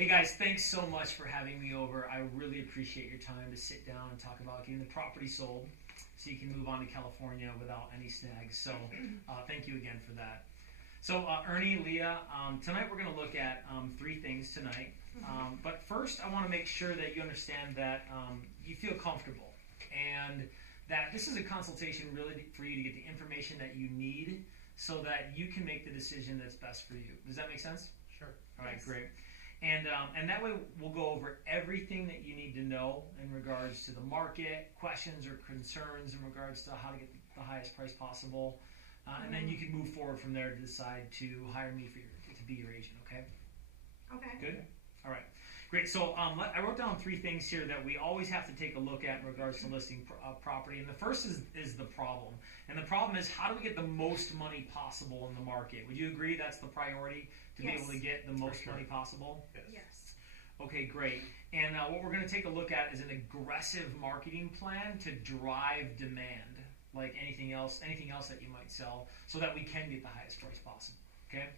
Hey guys, thanks so much for having me over. I really appreciate your time to sit down and talk about getting the property sold so you can move on to California without any snags. So thank you again for that. So Ernie, Leah, tonight we're going to look at 3 things tonight. But first I want to make sure that you understand that you feel comfortable and that this is a consultation really for you to get the information that you need so that you can make the decision that's best for you. Does that make sense? Sure. All right, yes. Great. And that way we'll go over everything that you need to know in regards to the market, questions or concerns in regards to how to get the highest price possible. And then you can move forward from there to decide to hire me to be your agent, okay? Okay. Good? All right. Great. So I wrote down 3 things here that we always have to take a look at in regards to listing property. And the first is the problem. And the problem is, how do we get the most money possible in the market? Would you agree that's the priority, to be able to get the most money possible? Yes. Okay, great. And what we're going to take a look at is an aggressive marketing plan to drive demand, like anything else that you might sell, so that we can get the highest price possible. Okay?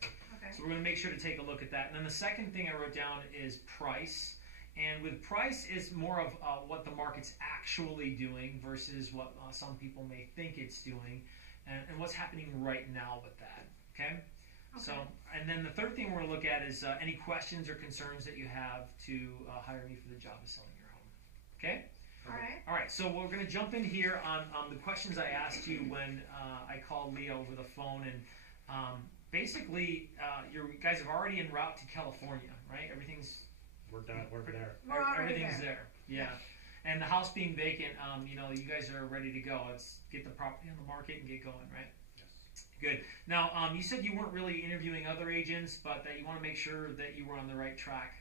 So we're going to make sure to take a look at that. And then the second thing I wrote down is price. And with price is more of what the market's actually doing versus what some people may think it's doing, and what's happening right now with that. Okay? So, and then the third thing we're going to look at is any questions or concerns that you have to hire me for the job of selling your home. Okay? All right. All right, so we're going to jump in here on the questions I asked you when I called Leah over the phone. And basically, you guys are already en route to California, right? We're done. We're there. We're already Everything's there. Yeah. And the house being vacant, you guys are ready to go. Let's get the property on the market and get going, right? Good. Now, you said you weren't really interviewing other agents, but that you want to make sure that you were on the right track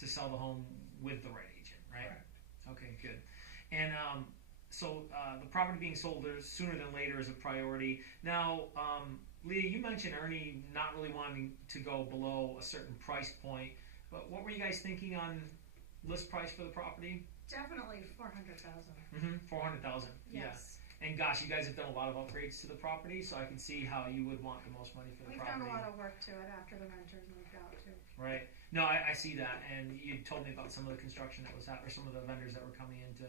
to sell the home with the right agent, right? Correct. Okay, good. And so the property being sold sooner than later is a priority. Now, Leah, you mentioned Ernie not really wanting to go below a certain price point, but what were you guys thinking on list price for the property? Definitely $400,000. $400,000. Yes. Yeah. And gosh, you guys have done a lot of upgrades to the property, so I can see how you would want the most money for the property. We've done a lot of work to it after the renters moved out too. Right. No, I see that, and you told me about some of the construction that was happening, or some of the vendors that were coming in to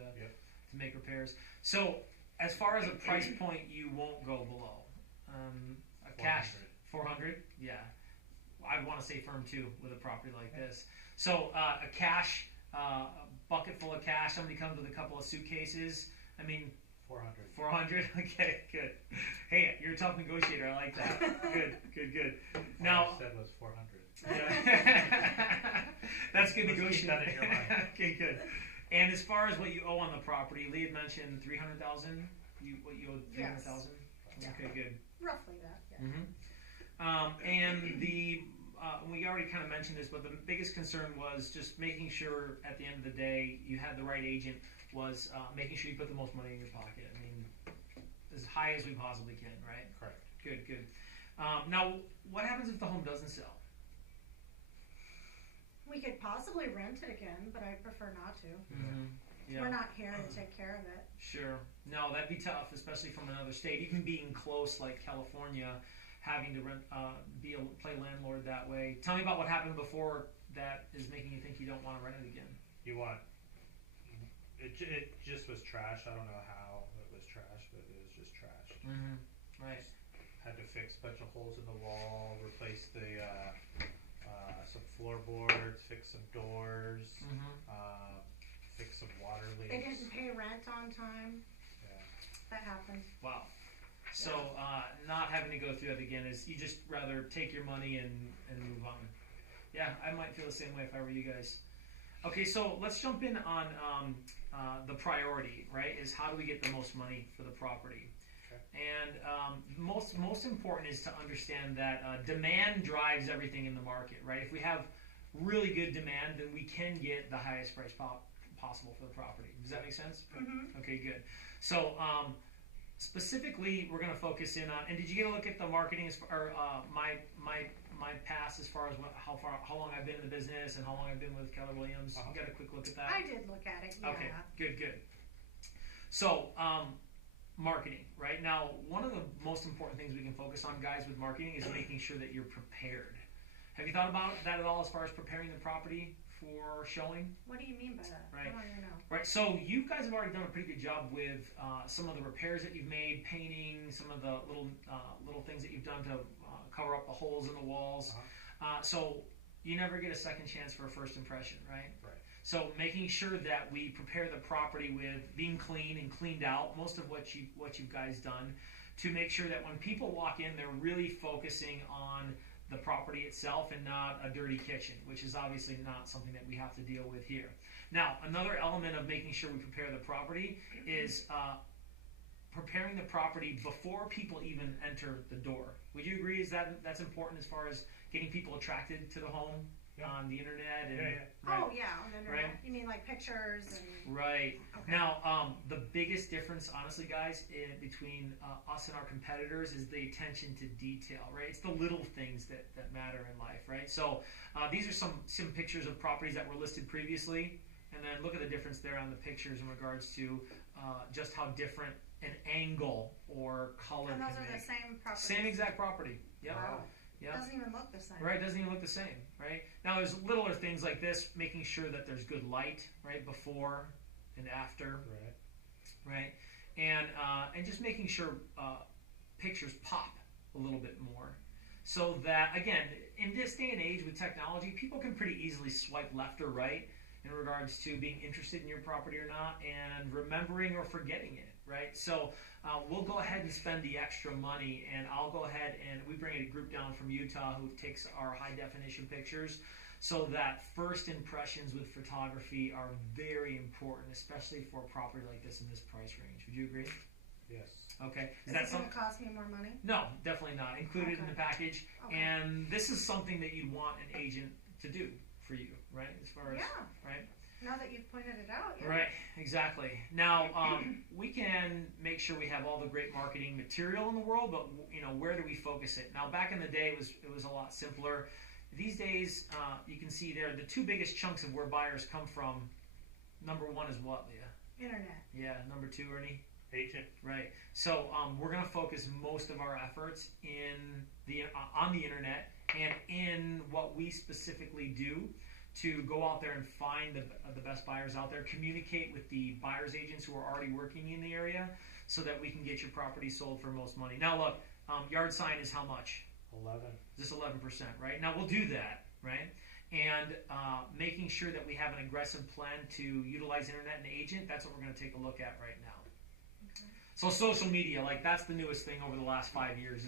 make repairs. So, as far as a price point, you won't go below. A cash 400. Yeah, I want to say firm too with a property like this. So a cash, a bucket full of cash. Somebody comes with a couple of suitcases. I mean. 400. Okay, good. Hey, you're a tough negotiator. I like that. Good. Now, all I said was 400. Yeah. That's good negotiating. Keep that in your mind. Okay, good. And as far as what you owe on the property, Lee had mentioned $300,000. What you owe $300,000? Yes. Okay, good. Roughly that. Yeah. And we already kind of mentioned this, but the biggest concern was just making sure at the end of the day you had the right agent. Was making sure you put the most money in your pocket. I mean, as high as we possibly can, right? Correct. Good. Now, what happens if the home doesn't sell? We could possibly rent it again, but I prefer not to. Yeah. We're not here to take care of it. Sure. No, that'd be tough, especially from another state. Even being close, like California, having to rent, play landlord that way. Tell me about what happened before that is making you think you don't want to rent it again. It just was trash. I don't know how it was trash, but it was just trash. Right. Had to fix a bunch of holes in the wall, replace some floorboards, fix some doors, fix some water leaks. They didn't pay rent on time. Yeah. That happened. Wow. So not having to go through that again is you just rather take your money and move on. Yeah, I might feel the same way if I were you guys. Okay, so let's jump in on the priority, right? Is how do we get the most money for the property? Okay. And most important is to understand that demand drives everything in the market, right? If we have really good demand, then we can get the highest price possible for the property. Does that make sense? Okay, good. So specifically, we're going to focus in on. And did you get a look at the marketing or my past as far as how long I've been in the business and how long I've been with Keller Williams? You got a quick look at that? I did look at it. Yeah. Okay, good. So marketing, right? Now, one of the most important things we can focus on, guys, with marketing is making sure that you're prepared. Have you thought about that at all as far as preparing the property for showing. What do you mean by that? Right. I don't even know. Right, so you guys have already done a pretty good job with some of the repairs that you've made, painting, some of the little things that you've done to cover up the holes in the walls. So you never get a second chance for a first impression, right? Right. So making sure that we prepare the property with being clean and cleaned out, most of what you guys done, to make sure that when people walk in, they're really focusing on the property itself and not a dirty kitchen, which is obviously not something that we have to deal with here. Now, another element of making sure we prepare the property is preparing the property before people even enter the door. Would you agree? That's important as far as getting people attracted to the home on the internet? And, Yeah. Right? Oh, yeah, on the internet. Right. You mean like pictures and... Right. Okay. Now, the biggest difference, honestly, guys, between us and our competitors is the attention to detail, right? It's the little things that matter in life, right? So these are some pictures of properties that were listed previously, and then look at the difference there on the pictures in regards to just how different an angle or color And those can are make. the same property. Same exact property. Yep. Wow. Yep. Doesn't even look the same. Right, doesn't even look the same, right? Now there's littler things like this, making sure that there's good light, right, before and after, right? And just making sure pictures pop a little bit more. So that, again, in this day and age with technology, people can pretty easily swipe left or right in regards to being interested in your property or not, and remembering or forgetting it, right? So we'll go ahead and spend the extra money, and I'll go ahead and we bring a group down from Utah who takes our high definition pictures, so that first impressions with photography are very important, especially for a property like this in this price range. Would you agree? Yes. Okay. Is that going to cost me more money? No, definitely not. Included in the package. Okay. And this is something that you'd want an agent to do for you, right? As far as right. Now that you've pointed it out. Yeah. Right, exactly. Now, we can make sure we have all the great marketing material in the world, but where do we focus it? Now, back in the day, it was a lot simpler. These days, you can see there the two biggest chunks of where buyers come from. Number one is what, Leah? Internet. Yeah. Number two, Ernie? Agent. Right. So we're going to focus most of our efforts on the internet and in what we specifically do to go out there and find the best buyers out there, communicate with the buyer's agents who are already working in the area so that we can get your property sold for most money. Now look, yard sign is how much? 11. Just 11%, right? Now we'll do that, right? And making sure that we have an aggressive plan to utilize internet and agent, that's what we're going to take a look at right now. So social media, like that's the newest thing over the last 5 years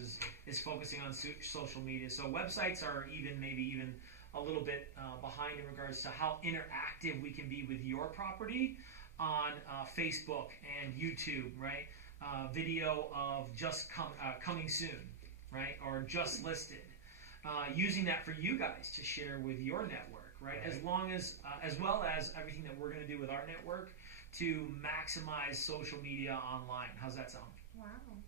is focusing on social media. So websites are maybe even a little bit behind in regards to how interactive we can be with your property on Facebook and YouTube, right? Video of just coming soon, right? Or just listed. Using that for you guys to share with your network, right? As well as everything that we're going to do with our network to maximize social media online. How's that sound? Wow.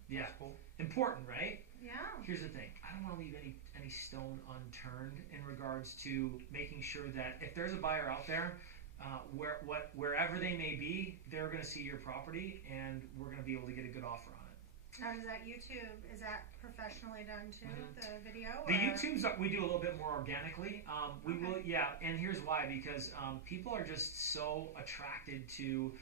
Yeah. That's cool. Important, right? Yeah. Here's the thing. I don't want to leave any stone unturned in regards to making sure that if there's a buyer out there, wherever they may be, they're going to see your property, and we're going to be able to get a good offer on it. Now, is that YouTube? Is that professionally done too? The video? The YouTube's we do a little bit more organically. We will, yeah. And here's why: because people are just so attracted to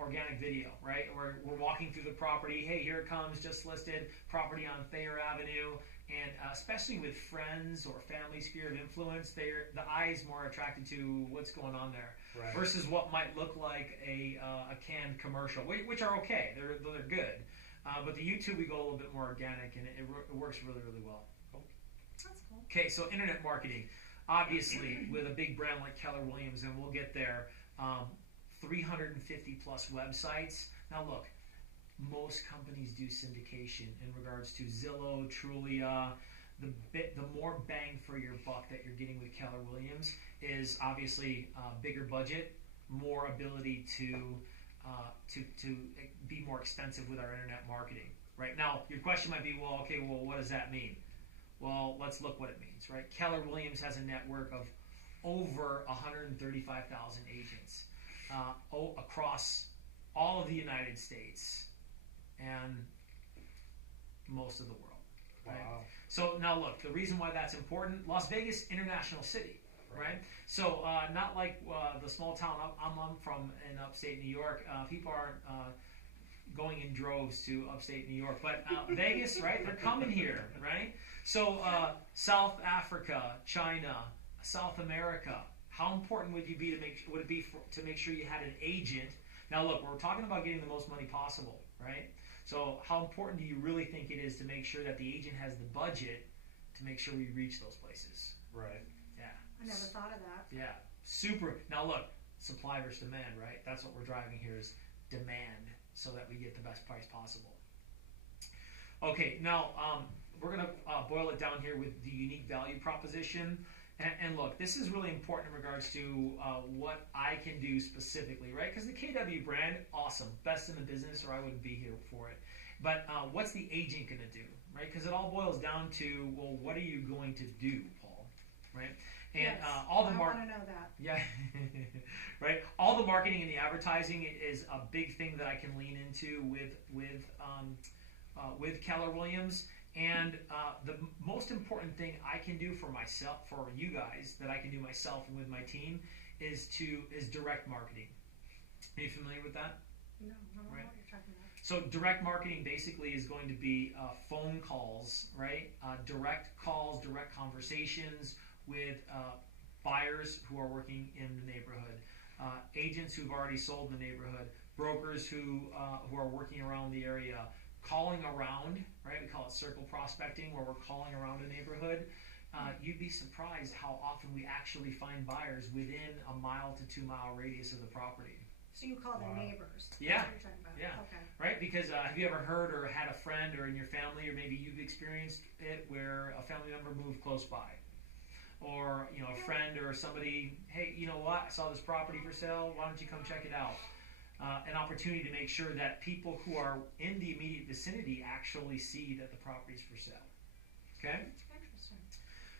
organic video, right? We're walking through the property. Hey, here it comes, just listed property on Thayer Avenue, and especially with friends or family sphere of influence, the eye is more attracted to what's going on there versus what might look like a canned commercial, which are okay. They're good. But the YouTube, we go a little bit more organic, and it works really, really well. That's cool. Okay, so internet marketing. Obviously, with a big brand like Keller Williams, and we'll get there, 350 plus websites. Now look, most companies do syndication in regards to Zillow, Trulia. The more bang for your buck that you're getting with Keller Williams is obviously bigger budget, more ability to be more extensive with our internet marketing. Right now, your question might be, well, what does that mean? Well, let's look what it means, right? Keller Williams has a network of over 135,000 agents across all of the United States and most of the world. Right? Wow. So now look, the reason why that's important, Las Vegas, international city. right? So not like the small town I'm from in upstate New York. People aren't going in droves to upstate New York, but Vegas, right? They're coming here, right? So South Africa, China, South America. How important would it be to make sure you had an agent? Now, look, we're talking about getting the most money possible, right? So, how important do you really think it is to make sure that the agent has the budget to make sure we reach those places? Right. Yeah. I never thought of that. Yeah. Super. Now, look, supply versus demand, right? That's what we're driving here is demand, so that we get the best price possible. Okay. Now, we're going to boil it down here with the unique value proposition. And look, this is really important in regards to what I can do specifically, right? Because the KW brand, awesome, best in the business, or I wouldn't be here for it. But what's the agent going to do, right? Because it all boils down to, well, what are you going to do, Paul, right? And yes, all the I want to know that. Yeah, right. All the marketing and the advertising is a big thing that I can lean into with Keller Williams. And the most important thing I can do for myself, for you guys, that I can do myself and with my team, is direct marketing. Are you familiar with that? No, I don't know what you're talking about. So direct marketing basically is going to be phone calls, right? Direct calls, direct conversations with buyers who are working in the neighborhood, agents who've already sold in the neighborhood, brokers who are working around the area. Calling around, right? We call it circle prospecting, where we're calling around a neighborhood. You'd be surprised how often we actually find buyers within a 1 to 2 mile radius of the property. So you call them neighbors? Yeah. That's what you're talking about. Yeah. Okay. Right? Because have you ever heard or had a friend or in your family, or maybe you've experienced it, where a family member moved close by? Or, a friend or somebody, hey, you know what? I saw this property for sale. Why don't you come check it out? An opportunity to make sure that people who are in the immediate vicinity actually see that the property's for sale. Okay? Interesting.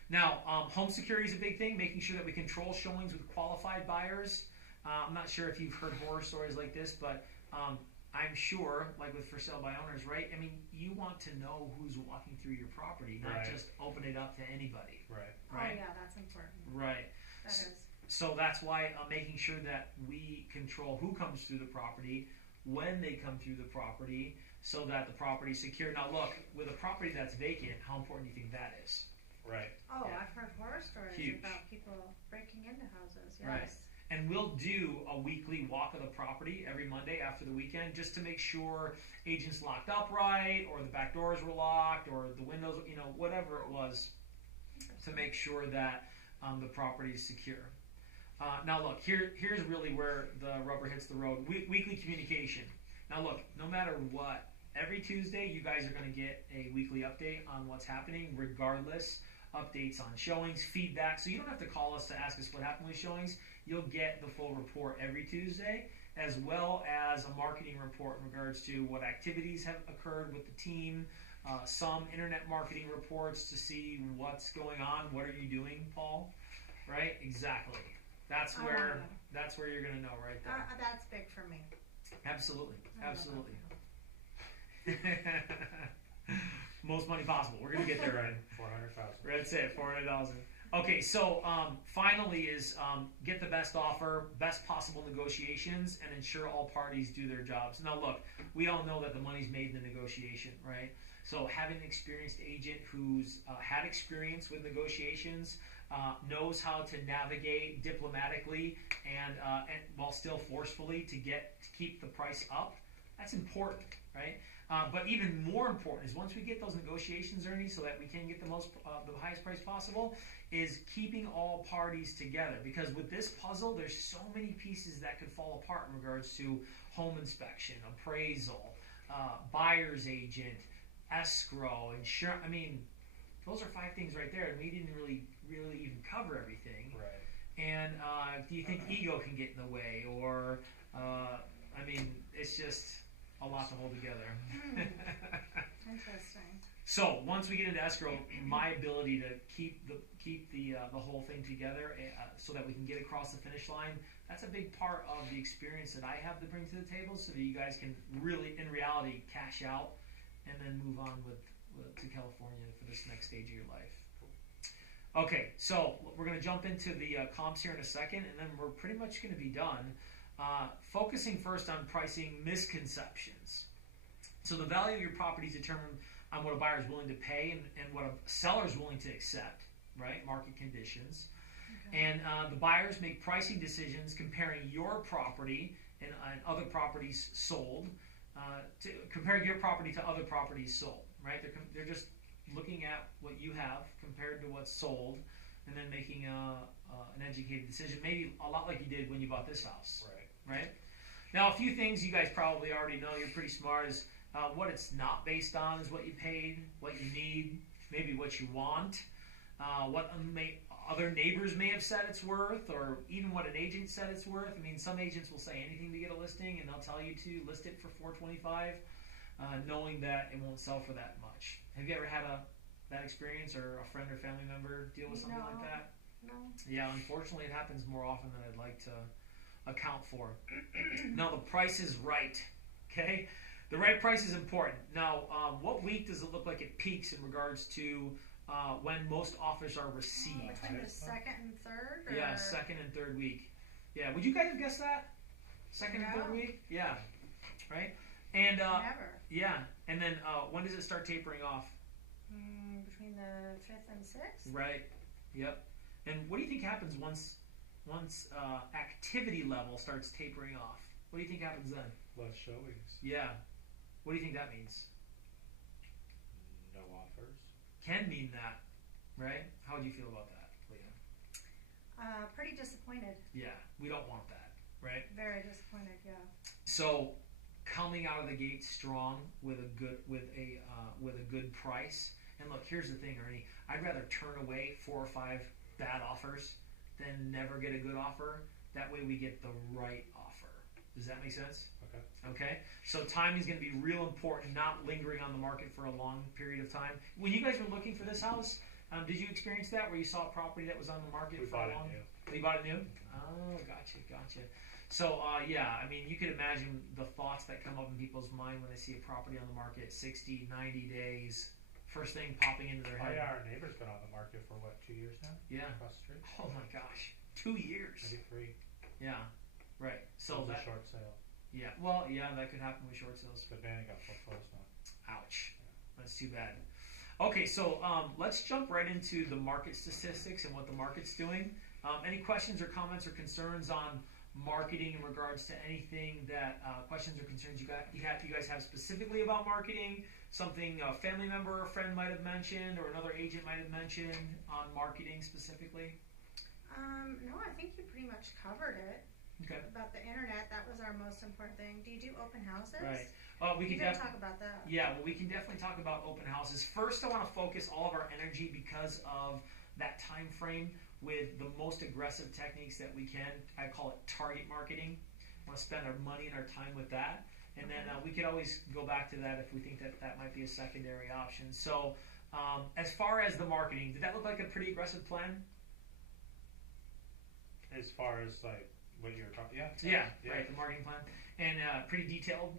Now, home security is a big thing, making sure that we control showings with qualified buyers. I'm not sure if you've heard horror stories like this, but I'm sure, like with for sale by owners, right? I mean, you want to know who's walking through your property, not just open it up to anybody. Right. Right? Oh, yeah, that's important. Right. That is. So that's why I'm making sure that we control who comes through the property, when they come through the property, so that the property is secure. Now look, with a property that's vacant, how important do you think that is? Right. Oh, Yeah. I've heard horror stories Huge. about people breaking into houses. Yes. Right. And we'll do a weekly walk of the property every Monday after the weekend, just to make sure agents locked up right, or the back doors were locked, or the windows, whatever it was, to make sure that the property is secure. Now look, here's really where the rubber hits the road. Weekly communication. Now look, no matter what, every Tuesday you guys are going to get a weekly update on what's happening, regardless. Updates on showings, feedback. So you don't have to call us to ask us what happened with showings. You'll get the full report every Tuesday, as well as a marketing report in regards to what activities have occurred with the team, some internet marketing reports to see what's going on. What are you doing, Paul? Right? Exactly. That's where you're going to know right there. That's big for me. Absolutely. Absolutely. Most money possible. We're going to get there, right? 400,000. That's it, 400,000. Okay, so finally is get the best offer, best possible negotiations, and ensure all parties do their jobs. Now look, we all know that the money's made in the negotiation, right? So having an experienced agent who's had experience with negotiations, knows how to navigate diplomatically and while still forcefully to keep the price up, that's important, right? But even more important is once we get those negotiations, Ernie, so that we can get the highest price possible, is keeping all parties together. Because with this puzzle, there's so many pieces that could fall apart in regards to home inspection, appraisal, buyer's agent, escrow, insurance. I mean, those are 5 things right there, and we didn't really even cover everything. Right. And do you think ego can get in the way, or it's just a lot to hold together. Interesting. So once we get into escrow, my ability to keep the whole thing together so that we can get across the finish line, that's a big part of the experience that I have to bring to the table, so that you guys can really, in reality, cash out and then move on to California for this next stage of your life. Okay, so we're going to jump into the comps here in a second, and then we're pretty much going to be done. Focusing first on pricing misconceptions. So the value of your property is determined on what a buyer is willing to pay and what a seller is willing to accept, right? Market conditions. Okay. And the buyers make pricing decisions comparing your property and other properties sold, comparing your property to other properties sold, right? They're just looking at what you have compared to what's sold, and then making an educated decision, maybe a lot like you did when you bought this house. Right? Now, a few things you guys probably already know, you're pretty smart, is what it's not based on is what you paid, what you need, maybe what you want, what other neighbors may have said it's worth, or even what an agent said it's worth. I mean, some agents will say anything to get a listing, and they'll tell you to list it for $425, knowing that it won't sell for that much. Have you ever had that experience, or a friend or family member deal with something like that? No. Yeah, unfortunately, it happens more often than I'd like to account for. Now, the price is right. Okay, the right price is important. Now, what week does it look like it peaks in regards to when most offers are received? Between the second and third? Or? Yeah, second and third week. Yeah, would you guys have guessed that? Second and third week? Yeah, right. And never. Yeah, and then when does it start tapering off? Between the 5th and 6th. Right. Yep. And what do you think happens once activity level starts tapering off? What do you think happens then? Less showings. Yeah. What do you think that means? No offers. Can mean that, right? How would you feel about that, Leah? Pretty disappointed. Yeah, we don't want that, right? Very disappointed. Yeah. So, coming out of the gate strong with a good price. And look, here's the thing, Ernie. I'd rather turn away 4 or 5 bad offers than never get a good offer. That way we get the right offer. Does that make sense? Okay. So timing is going to be real important, not lingering on the market for a long period of time. When you guys were looking for this house, did you experience that where you saw a property that was on the market for a long time? You bought it new? Oh, gotcha. So, yeah, I mean, you could imagine the thoughts that come up in people's mind when they see a property on the market 60, 90 days. First thing popping into their head. Our neighbor's been on the market for, 2 years now? Yeah. Across the street? Oh, my gosh. 2 years. Maybe 3. Yeah, right. So that was a that short sale. Yeah, well, yeah, that could happen with short sales. But then it got foreclosed on. Ouch. That's too bad. Okay, so let's jump right into the market statistics and what the market's doing. Any questions or comments or concerns on marketing in regards to anything that questions or concerns you guys have specifically about marketing? Something a family member or a friend might have mentioned, or another agent might have mentioned on marketing specifically? No, I think you pretty much covered it. Okay. About the internet, that was our most important thing. Do you do open houses? Right. We can talk about that. Yeah, well, we can definitely talk about open houses. First, I want to focus all of our energy because of that time frame with the most aggressive techniques that we can. I call it target marketing. I want to spend our money and our time with that. And then we could always go back to that if we think that might be a secondary option. So as far as the marketing, did that look like a pretty aggressive plan? As far as like what you were talking, yeah, right, the marketing plan, and pretty detailed.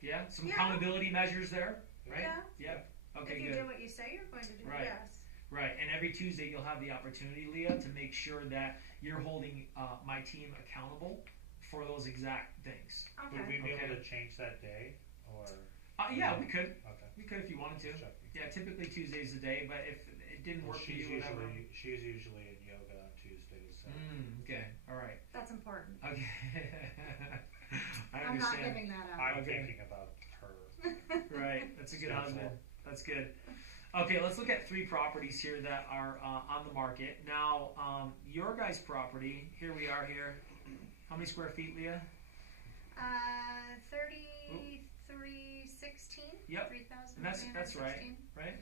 Yeah, some Yeah. accountability measures there, right? Yeah. Okay, if you good. do what you say you're going to do, Right. yes. Right, and every Tuesday you'll have the opportunity, Leah, to make sure that you're holding my team accountable for those exact things. Okay. Would we be Okay. able to change that day, or? Yeah, we could. Okay. We could if you wanted to. Just checking. Yeah, typically Tuesday's the day, but if it didn't work for you, whatever. She's usually in yoga on Tuesdays. So. Okay, all right. That's important. Okay. I I'm not understand. giving that up. I'm Okay. thinking about her. Right, that's a good Schedule. husband. That's good. Okay, let's look at 3 properties here that are on the market. Now, your guys' property, here we are here. How many square feet, Leah? 3316. Yep. 3,000. And that's right, right?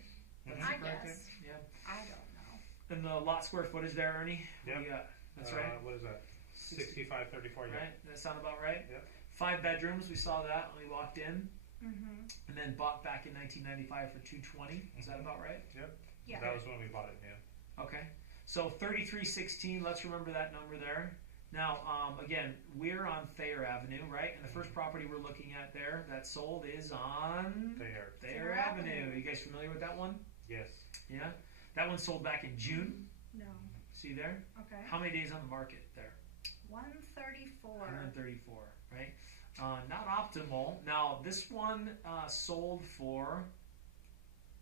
That's I correct guess. there? Yeah. I don't know. And the lot square footage there, Ernie? What do you got? That's right. What is that? 6534. Yeah. Right? Does that sound about right? Yep. 5 bedrooms. We saw that when we walked in. Mm-hmm. And then bought back in 1995 for $220. Is that about right? Yep. Yeah. That was when we bought it new. Okay. So 3316. Let's remember that number there. Now, again, we're on Thayer Avenue, right? And the first property we're looking at there that sold is on There. Thayer Avenue. You guys familiar with that one? Yes. Yeah. That one sold back in June. No. See there? Okay. How many days on the market there? 134. 134, right? Not optimal. Now, this one sold for,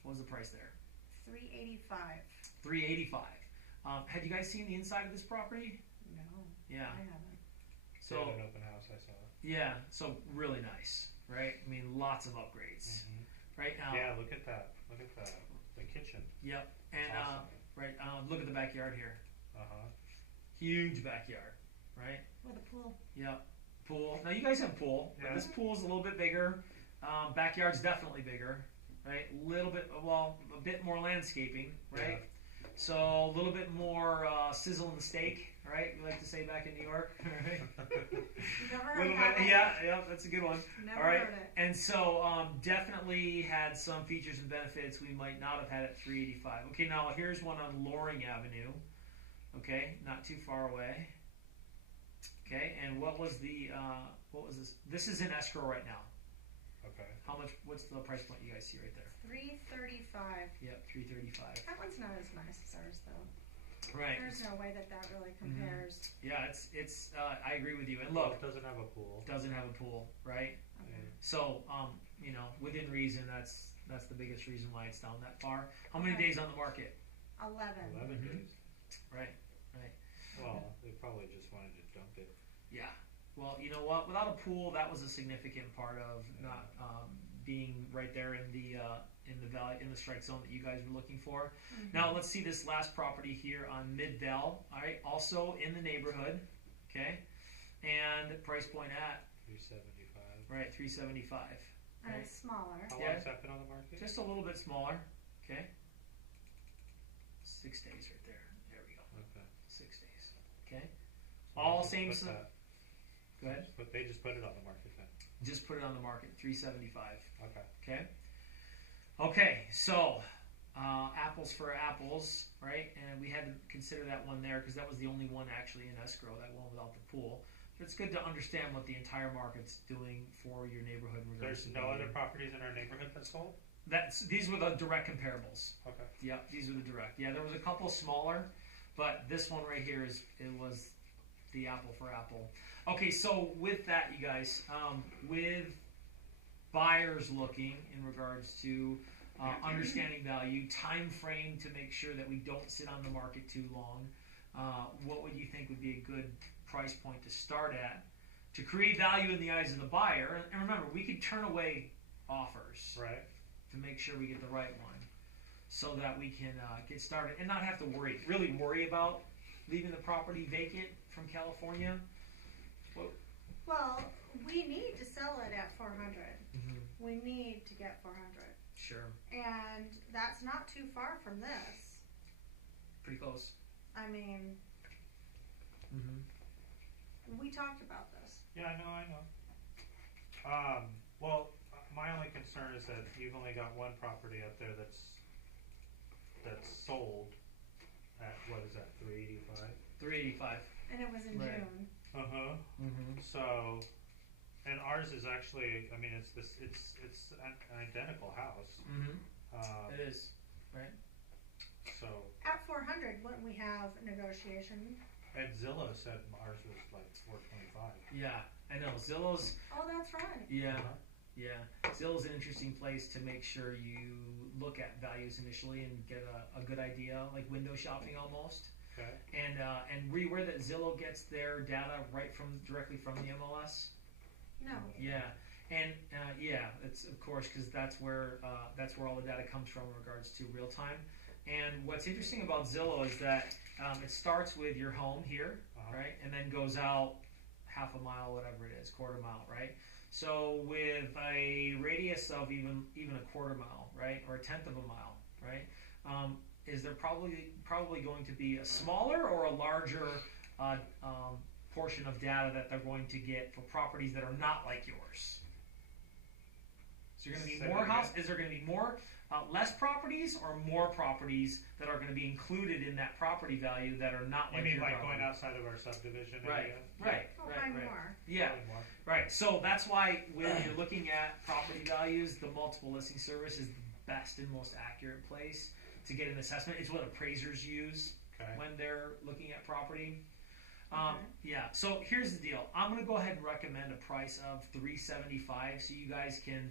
what was the price there? $385. $385. Had you guys seen the inside of this property? No. Yeah. I haven't. So So, an open house, I saw it. yeah, so really nice, right? I mean, lots of upgrades, right? Now, Yeah, look at that. Look at the kitchen. Yep. And, Awesome. right, look at the backyard here. Uh-huh. Huge backyard, right? With a pool. Yep. Pool. Now, you guys have pool. But Yeah. this pool's a little bit bigger. Backyard's definitely bigger, right? A little bit, well, a bit more landscaping, right? So, a little bit more sizzle in the steak, right? We like to say back in New York, right? Never A heard little that bit, one. yeah, that's a good one. Never All right. heard it. And so, definitely had some features and benefits we might not have had at 385. Okay, now here's one on Loring Avenue. Okay, not too far away. Okay, and what was this? This is in escrow right now. Okay. How much? What's the price point you guys see right there? $335. Yep, 335. That one's not as nice as ours, though. Right. There's no way that really compares. Yeah, it's. I agree with you. And Well, look, it doesn't have a pool. doesn't have a pool, right? Okay. So, within reason, that's the biggest reason why it's down that far. How many Okay. days on the market? 11. 11 Mhm. days. Right. Well, they probably just wanted to dump it. Yeah. Well, you know what? Without a pool, that was a significant part of not being right there in the valley, in the strike zone that you guys were looking for. Now let's see this last property here on Mid-Vel. All right, also in the neighborhood. Okay, and price point at 375. right 375. And Right. it's smaller. How Yeah. long has that been on the market? Just a little bit smaller. Okay. 6 days right there. There we go. Okay. 6 days. Okay. So All they just same put stuff. that- Go ahead. But they just put it on the market then. Just put it on the market. 375. Okay. Okay. Okay. So apples for apples, right? And we had to consider that one there because that was the only one actually in escrow, that one without the pool. But it's good to understand what the entire market's doing for your neighborhood. in regards There's to no value. other properties in our neighborhood that sold? These were the direct comparables. Okay. Yeah, these were the direct. Yeah, there was a couple smaller, but this one right here was the apple for apple. Okay, so with that, you guys, with buyers looking in regards to understanding value, time frame to make sure that we don't sit on the market too long, what would you think would be a good price point to start at to create value in the eyes of the buyer? And remember, we could turn away offers Right. to make sure we get the right one so that we can get started and not have to really worry about leaving the property vacant from California. Well, we need to sell it at 400. We need to get 400. Sure. And that's not too far from this. Pretty close. I mean, we talked about this. Yeah, I know. Well, my only concern is that you've only got one property up there that's sold at, what is that, 385? 385. And it was in Right. June. Uh-huh. So, and ours is actually, I mean, it's an identical house. It is. Right. So, At 400, wouldn't we have negotiation? and Zillow said ours was like 425. Yeah, I know. Zillow's, Oh, that's right. yeah. Zillow's an interesting place to make sure you look at values initially and get a good idea, like window shopping almost. Okay. And were you aware that Zillow gets their data directly from the MLS? No. Yeah, and it's of course because that's where all the data comes from in regards to real time. And what's interesting about Zillow is that it starts with your home here, right, and then goes out half a mile, whatever it is, quarter mile, right. So with a radius of even a quarter mile, right, or a tenth of a mile, right, is there probably going to be a smaller or a larger portion of data that they're going to get for properties that are not like yours? So you're going to be Say more that house. again. Is there going to be less properties or more properties that are going to be included in that property value that are not You like mean your like property? going outside of our subdivision Right, area? right, Oh, right, by right. more. Yeah, Probably more. right. So that's why when you're looking at property values, the multiple listing service is the best and most accurate place to get an assessment. It's what appraisers use when they're looking at property. Yeah, so here's the deal. I'm going to go ahead and recommend a price of $375 so you guys can,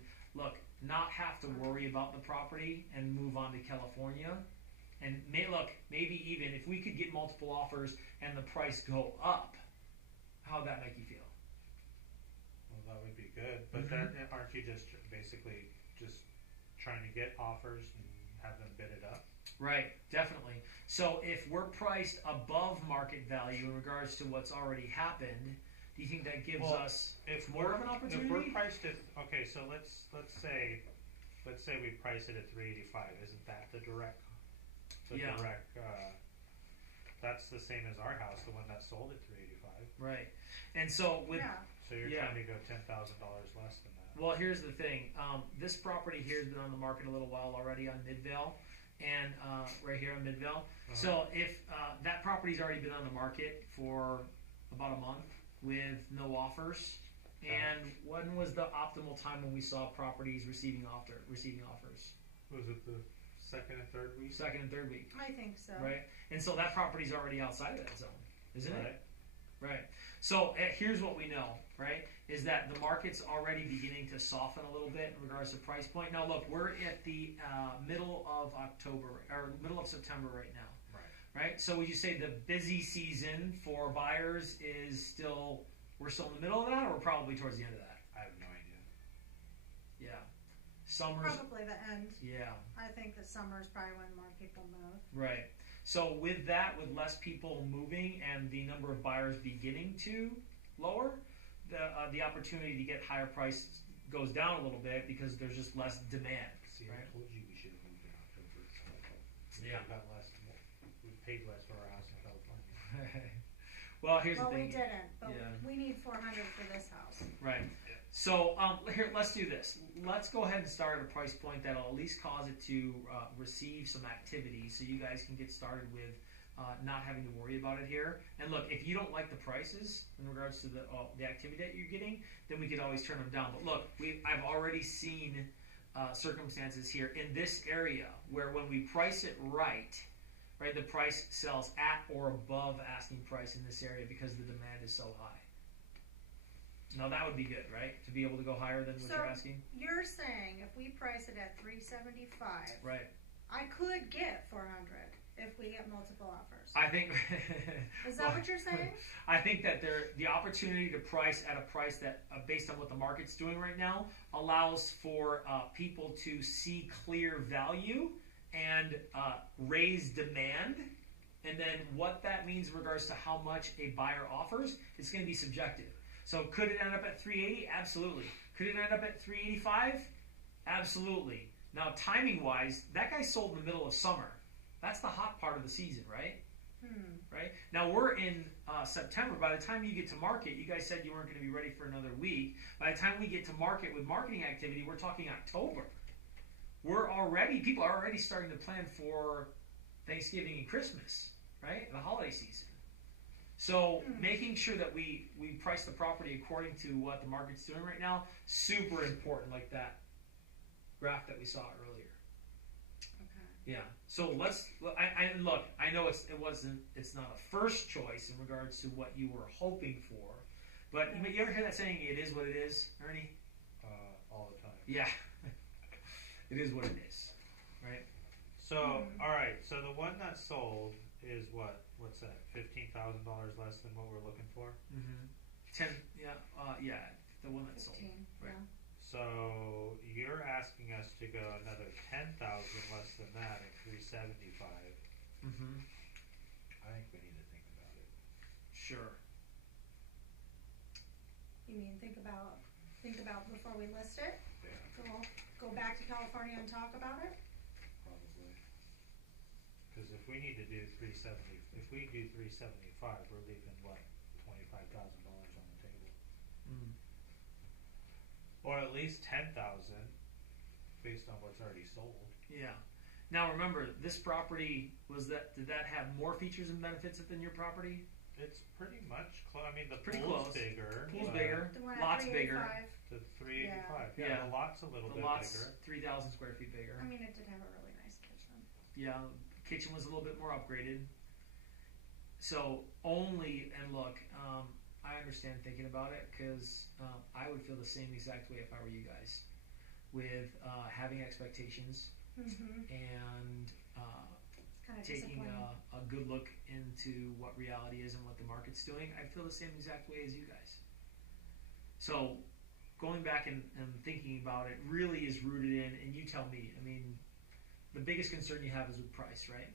not have to worry about the property and move on to California. And maybe even if we could get multiple offers and the price go up, how would that make you feel? Well, that would be good. But then aren't you just basically just trying to get offers and have them bid it up? Right, definitely. So if we're priced above market value in regards to what's already happened, do you think that gives us more of an opportunity? If we're priced at, so let's say we price it at $385. Isn't that the direct? That's the same as our house, the one that sold at $385. Right, and so so you're trying to go $10,000 less than that. Well, here's the thing. This property here has been on the market a little while already on Midvale, and right here on Midvale. So if that property's already been on the market for about a month with no offers, and when was the optimal time when we saw properties receiving offers? Was it the second and third week? Second and third week. I think so. Right, and so that property's already outside of that zone, isn't it? Right. So here's what we know, right, is that the market's already beginning to soften a little bit in regards to price point. Now, look, we're at the middle of October, or middle of September right now. Right. So would you say the busy season for buyers is we're still in the middle of that, or we're probably towards the end of that? I have no idea. Yeah. Summer's probably the end. Yeah. I think the summer's probably when more people move. Right. So with that, with less people moving and the number of buyers beginning to lower, the opportunity to get higher price goes down a little bit because there's just less demand. See, I told you we should have moved in October. Yeah. We paid less for our house in California. Well, here's the thing. We didn't, but we need $400 for this house. Right. So here, let's do this. Let's go ahead and start at a price point that'll at least cause it to receive some activity, so you guys can get started with not having to worry about it here. And look, if you don't like the prices in regards to the activity that you're getting, then we could always turn them down. But look, I've already seen circumstances here in this area where when we price it right, the price sells at or above asking price in this area because the demand is so high. Now that would be good, right? To be able to go higher than what you're asking. You're saying if we price it at $375, right? I could get $400 if we get multiple offers. I think. Is that what you're saying? I think that the opportunity to price at a price that, based on what the market's doing right now, allows for people to see clear value and raise demand. And then what that means in regards to how much a buyer offers, it's going to be subjective. So could it end up at $380? Absolutely. Could it end up at $385? Absolutely. Now, timing-wise, that guy sold in the middle of summer. That's the hot part of the season, right? Right? Now, we're in September. By the time you get to market, you guys said you weren't going to be ready for another week. By the time we get to market with marketing activity, we're talking October. People are already starting to plan for Thanksgiving and Christmas, right? The holiday season. So making sure that we price the property according to what the market's doing right now, super important, like that graph that we saw earlier. Okay. Yeah. So I know it's not a first choice in regards to what you were hoping for, but you ever hear that saying, it is what it is, Ernie? All the time. Yeah. It is what it is, right? So, all right. So the one that sold is what? What's that? $15,000 less than what we're looking for. 10. Yeah. The one that sold. Right. Yeah. So you're asking us to go another $10,000 less than that at $375. I think we need to think about it. Sure. You mean think about before we list it? Yeah. So we'll go back to California and talk about it? Probably. Because if we need to do if we do 375, we're leaving what, $25,000 on the table, or at least 10,000 based on what's already sold. Yeah. Now remember, this property did that have more features and benefits than your property? It's pretty much close. I mean, the pretty pool's close. Bigger. Pool's bigger. Lots bigger. The 385. Yeah. The lot's a little bit lot's bigger. 3,000 square feet bigger. I mean, it did have a really nice kitchen. Yeah, kitchen was a little bit more upgraded. So only, and look, I understand thinking about it because I would feel the same exact way if I were you guys, with having expectations and taking a good look into what reality is and what the market's doing. I feel the same exact way as you guys. So going back and thinking about it really is rooted in, and you tell me, I mean, the biggest concern you have is with price, right?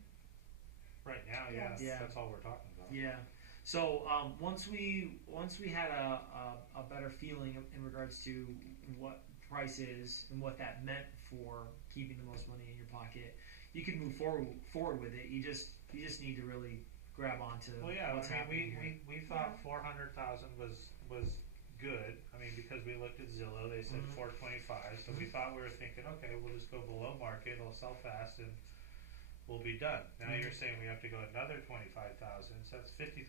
Right now, Yes. Yeah. That's all we're talking about. Yeah. So once we had a better feeling in regards to what price is and what that meant for keeping the most money in your pocket, you can move forward with it. You just need to really grab onto what's happening here. We thought 400,000 was good. I mean, because we looked at Zillow, they said 425. So we thought, we were thinking, okay, we'll just go below market. It'll sell fast and we'll be done. Now you're saying we have to go another 25,000. So that's $50,000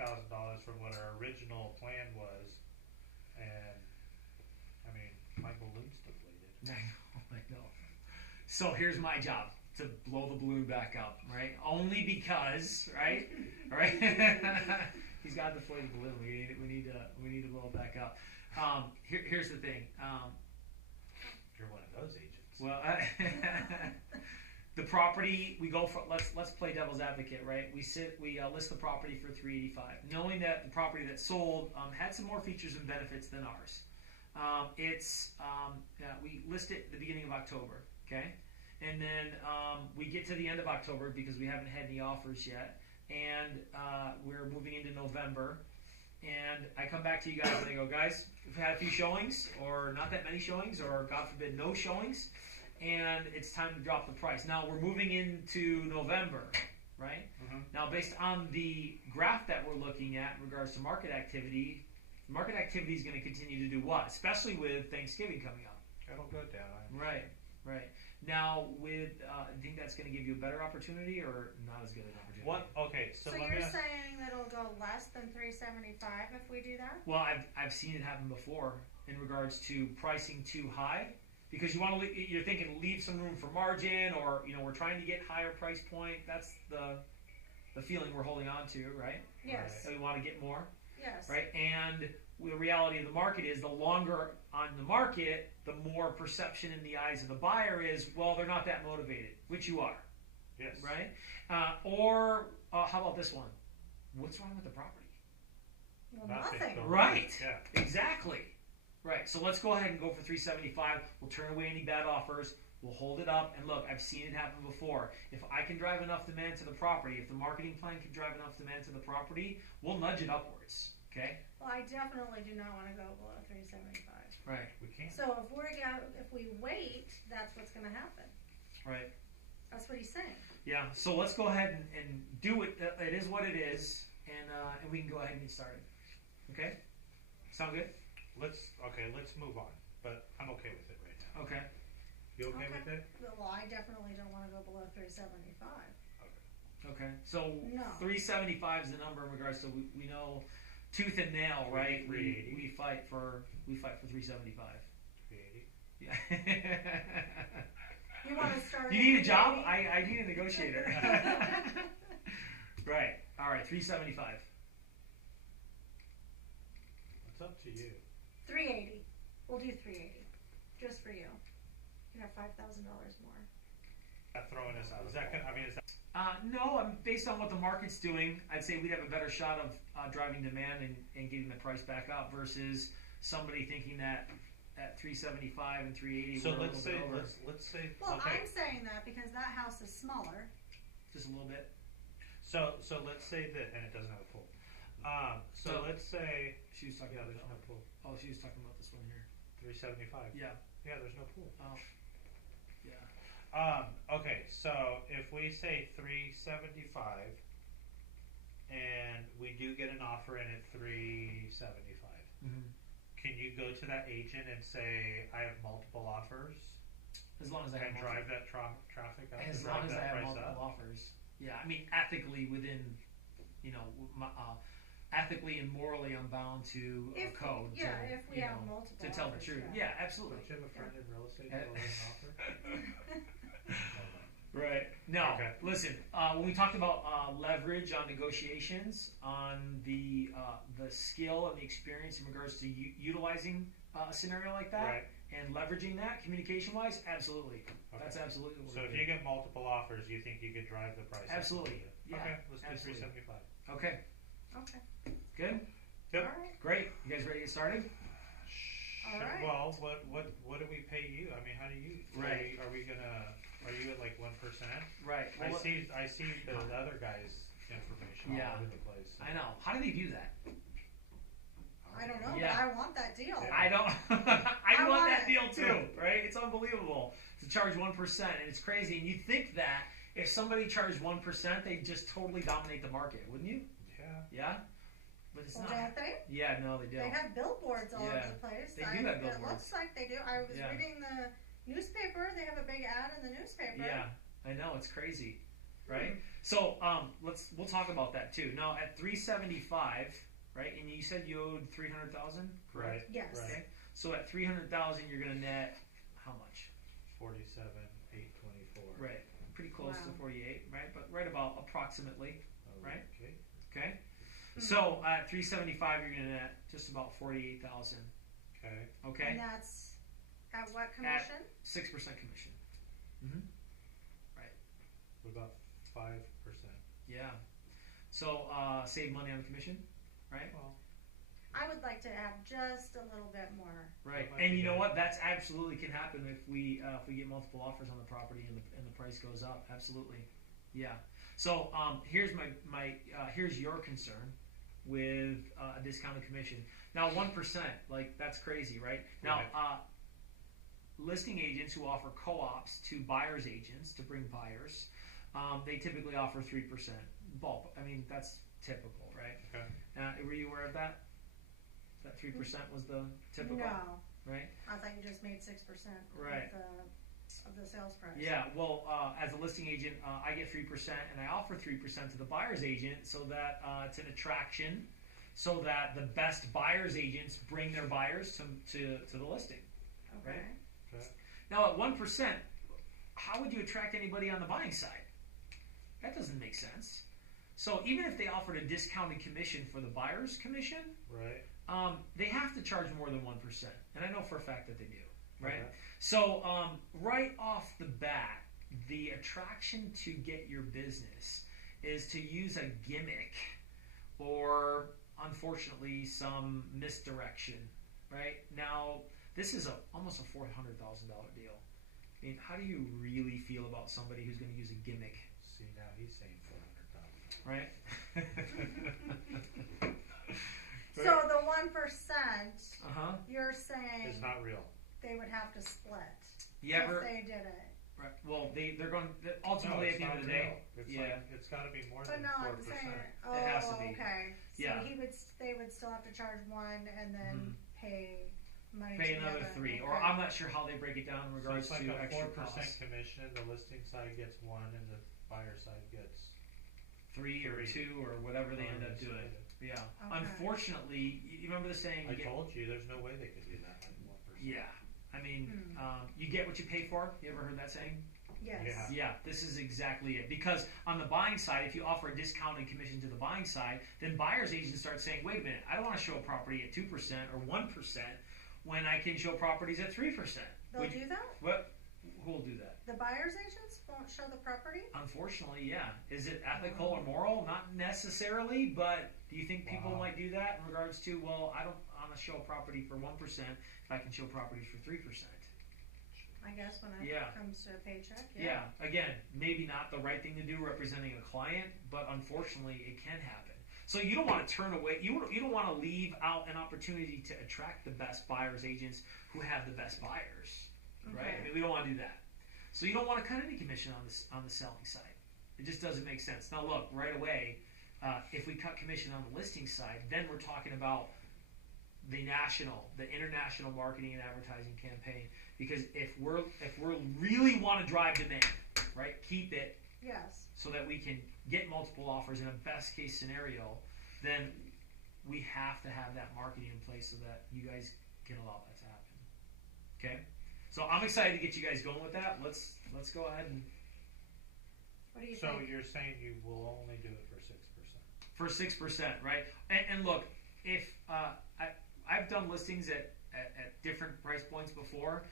from what our original plan was. And I mean, my balloon's deflated. I know. So here's my job, to blow the balloon back up, right? Only because, right? He's got a deflated balloon. We need to blow it back up. Here's the thing. You're one of those agents. Well, the property we go for. Let's play devil's advocate, right? We list the property for $385, knowing that the property that sold had some more features and benefits than ours. We list it at the beginning of October, okay, and then we get to the end of October because we haven't had any offers yet, and we're moving into November. And I come back to you guys and I go, guys, we've had a few showings, or not that many showings, or God forbid, no showings, and it's time to drop the price. Now we're moving into November, right? Now, based on the graph that we're looking at in regards to market activity is going to continue to do what? Especially with Thanksgiving coming up. It'll go down. Right. Now, with I think that's going to give you a better opportunity, or not as good an opportunity? What? Okay, so you're saying that it'll go less than 375 if we do that? Well, I've seen it happen before in regards to pricing too high, because you're thinking leave some room for margin, or we're trying to get higher price point. That's the feeling we're holding on to, right? Yes. So we want to get more. Yes. Right, and the reality of the market is the longer on the market, the more perception in the eyes of the buyer is, well, they're not that motivated, which you are. Yes. Right? Or how about this one? What's wrong with the property? Well, nothing. Right. Yeah. Exactly. Right. So let's go ahead and go for 375. We'll turn away any bad offers. We'll hold it up. And look, I've seen it happen before. If I can drive enough demand to the property, if the marketing plan can drive enough demand to the property, we'll nudge it upwards. Okay? Well, I definitely do not want to go below 375. Right. We can't. So if we wait, that's what's going to happen. Right. That's what he's saying. Yeah. So let's go ahead and do it. It is what it is, and we can go ahead and get started. Okay? Sound good? Let's move on. But I'm okay with it right now. Okay. You okay with it? Well, I definitely don't want to go below 375. Okay. So No. 375 is the number in regards to we know tooth and nail, right? We fight for 375. 380. Yeah. You want to start? You need a job? I need a negotiator. Right. All right. 375. It's up to you. 380. We'll do 380, just for you. You have $5,000 more. Throwing us out. Is that good? I mean, is that? No, based on what the market's doing, I'd say we'd have a better shot of driving demand and getting the price back up versus somebody thinking that at 375 and 380. So we're let's say, over. let's say. Well, okay. I'm saying that because that house is smaller. Just a little bit. So let's say that, and it doesn't have a pool. So let's say. She was talking Yeah, about there's that no one. pool. Oh, she was talking about this one here. 375. Yeah. Yeah, there's no pool. Oh. Yeah. Okay, so if we say 375, and we do get an offer in at 375, can you go to that agent and say, I have multiple offers? As long as I have drive that traffic up. As long as I have multiple offers. Yeah, I mean, ethically within, ethically and morally, I'm bound to a code. Yeah, if we have multiple to tell the offers, truth. yeah. Yeah, absolutely. Don't you have a friend in real estate who will an offer? Right. No. Okay. Listen, when we talked about leverage on negotiations, on the skill and the experience in regards to utilizing a scenario like that, Right. and leveraging that communication-wise, absolutely. Okay. That's absolutely what So we're if doing. you get multiple offers, you think you could drive the price up a Absolutely. little bit? Yeah, Okay, let's do absolutely. 375. Okay, Okay. good, Yep. All right. great. You guys ready to get started? All Sure. right. Well, what do we pay you? I mean, how do you? Right. Are we gonna? Are you at like 1%? Right. I Well, see the other guy's information Yeah. all over the place. So. I know. How do they do that? I don't know, Yeah. but I want that deal. Yeah. I don't. I want want that it. deal too, right? It's unbelievable to charge 1%, and it's crazy. And you'd think that if somebody charged 1%, they'd just totally dominate the market, wouldn't you? Yeah. Yeah, but it's Well, not. don't they? Yeah, no, they They don't. have billboards all Yeah. over the place. They do have It billboards. looks like they do. I was Yeah. reading the newspaper. They have a big ad in the newspaper. Yeah, I know, it's crazy, right? So we'll talk about that too. Now at 375, right? And you said you owed 300,000, correct? Right. Yes. Right. Okay. So at 300,000, you're gonna net how much? 47,824. Right. Pretty close to Wow. 48, right? But right about approximately. Right. Okay. Okay. Mhm. So at 375, you're gonna net just about 48,000. Okay. Okay. And that's at what commission? 6% commission. What about 5%? Yeah. So save money on commission, right? Well, I would like to have just a little bit more. Right. That might And be you know good. what? That's absolutely can happen if we get multiple offers on the property and the price goes up. Absolutely. Yeah. So here's here's your concern with a discounted commission. Now 1%, like that's crazy, right? Now listing agents who offer co-ops to buyers agents to bring buyers, they typically offer 3%. Bulk. I mean that's typical, right? Okay. Were you aware of that? That 3% was the typical, No, right? I thought you just made 6% Right. of the sales price. Yeah, well, as a listing agent, I get 3%, and I offer 3% to the buyer's agent, so that it's an attraction, so that the best buyer's agents bring their buyers to the listing. Okay. Right. Okay. Now, at 1%, how would you attract anybody on the buying side? That doesn't make sense. So even if they offered a discounted commission for the buyer's commission, Right. they have to charge more than 1%, and I know for a fact that they do. Right. Okay. So right off the bat, the attraction to get your business is to use a gimmick or, unfortunately, some misdirection. Right now, this is almost a $400,000 deal. I mean, how do you really feel about somebody who's going to use a gimmick? See, now he's saying 400,000. Right. So the 1%, you're It's saying not real. they would have to split You if ever? they did it. Right. Well, they're going No, ultimately it's at the end not of the day. real. It's Yeah. like it's got to be more But than no, 4%. I'm saying, oh, It has to be. okay. So Yeah. they would still have to charge one and then pay money Pay to the another other. 3, or Okay. I'm not sure how they break it down in So regards it's like to a extra 4% costs. commission. The listing side gets 1, and the buyer side gets 3 or 2 or whatever they end up doing. Yeah. Okay. Unfortunately, you remember the saying? I You get, told you, there's no way they could do that like 1%. yeah. I mean, you get what you pay for. You ever heard that saying? Yes. Yeah. Yeah, this is exactly it. Because on the buying side, if you offer a discounted commission to the buying side, then buyer's agents start saying, wait a minute, I don't want to show a property at 2% or 1% when I can show properties at 3%. They'll do that? What? Who will do that? The buyer's agents won't show the property? Unfortunately, yeah. Is it ethical or moral? Not necessarily, but do you think people Wow. might do that in regards to, well, I don't want to show a property for 1% if I can show properties for 3%? I guess when it Yeah. comes to a paycheck, Yeah. Again, maybe not the right thing to do representing a client, but unfortunately it can happen. So you don't want to turn away, you don't want to leave out an opportunity to attract the best buyers agents who have the best buyers, right? Okay. I mean, we don't want to do that. So you don't want to cut any commission on the selling side. It just doesn't make sense. Now look, right away, if we cut commission on the listing side, then we're talking about the international marketing and advertising campaign. Because if we're really want to drive demand, right, keep it Yes. so that we can get multiple offers in a best case scenario, then we have to have that marketing in place so that you guys can allow that to happen. Okay, so I'm excited to get you guys going with that. Let's go ahead and What do you So think? you're saying you will only do it for 6%? For 6%, right? And look, if I've done listings at different price points before,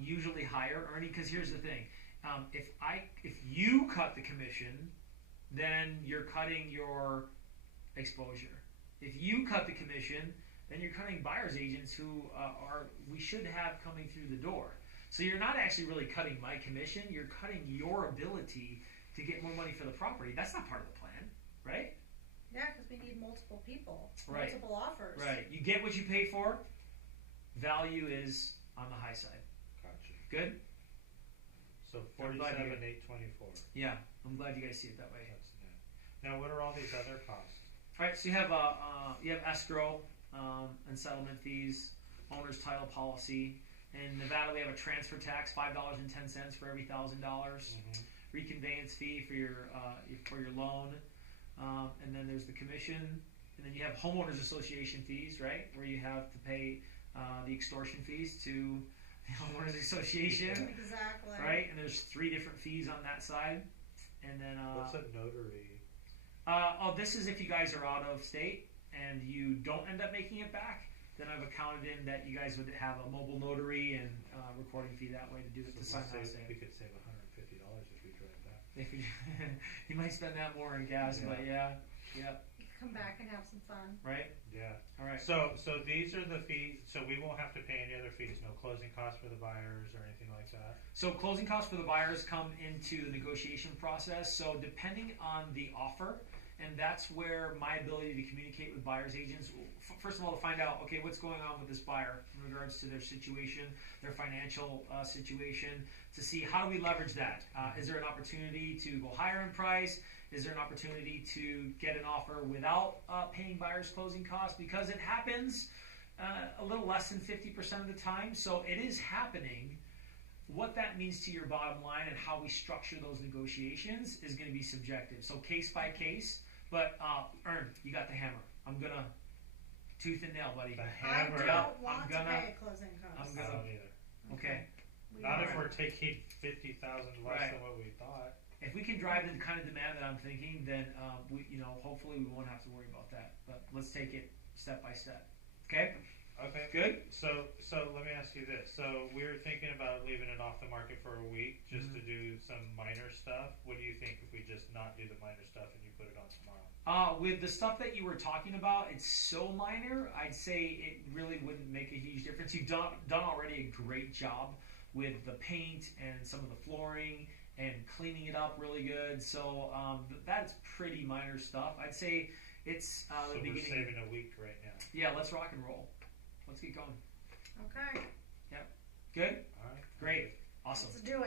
usually higher, Ernie. Because here's the thing: if you cut the commission, then you're cutting your exposure. If you cut the commission, then you're cutting buyer's agents who we should have coming through the door. So you're not actually really cutting my commission. You're cutting your ability to get more money for the property. That's not part of the plan, right? Yeah, because we need multiple people, Right. multiple offers. Right. You get what you pay for. Value is on the high side. Gotcha. Good? So I'm glad you- 47,824. Yeah. I'm glad you guys see it that way. That's net. Now, what are all these other costs? All right. So you have escrow and settlement fees, owner's title policy. In Nevada, we have a transfer tax, $5.10 for every $1,000. Mm-hmm. Reconveyance fee for your loan, and then there's the commission, and then you have homeowners association fees, right, where you have to pay the extortion fees to the homeowners association, Exactly. right? And there's 3 different fees on that side, and then What's a notary? this is if you guys are out of state and you don't end up making it back. Then I've accounted in that you guys would have a mobile notary and recording fee that way to do it to sign that We same. could save $150 if we drive back. If you might spend that more in gas, but yeah, You can come back and have some fun. right. Yeah. All right. So these are the fees. So we won't have to pay any other fees. No closing costs for the buyers or anything like that. So closing costs for the buyers come into the negotiation process. So depending on the offer, and that's where my ability to communicate with buyers agents, first of all, to find out, okay, what's going on with this buyer in regards to their situation, their financial situation, to see how do we leverage that. Is there an opportunity to go higher in price? Is there an opportunity to get an offer without paying buyers closing costs? Because it happens a little less than 50% of the time. So it is happening. What that means to your bottom line and how we structure those negotiations is going to be subjective. So case by case. But Ern, you got the hammer. I'm gonna tooth and nail, buddy. The I hammer. don't want I'm to gonna- pay closing costs. I'm I gonna- don't either. Okay. We Not if are- we're taking 50,000 less Right. than what we thought. If we can drive the kind of demand that I'm thinking, then hopefully we won't have to worry about that. But let's take it step by step. Okay. Okay. Good. So let me ask you this. So we're thinking about leaving it off the market for a week just to do some minor stuff. What do you think if we just not do the minor stuff and you put it on tomorrow? With the stuff that you were talking about, it's so minor. I'd say it really wouldn't make a huge difference. You've done already a great job with the paint and some of the flooring and cleaning it up really good. So that's pretty minor stuff. I'd say it's So the we're beginning. saving a week right now. Yeah, let's rock and roll. Let's get going. Okay. Good. All right. Great. Awesome. Let's do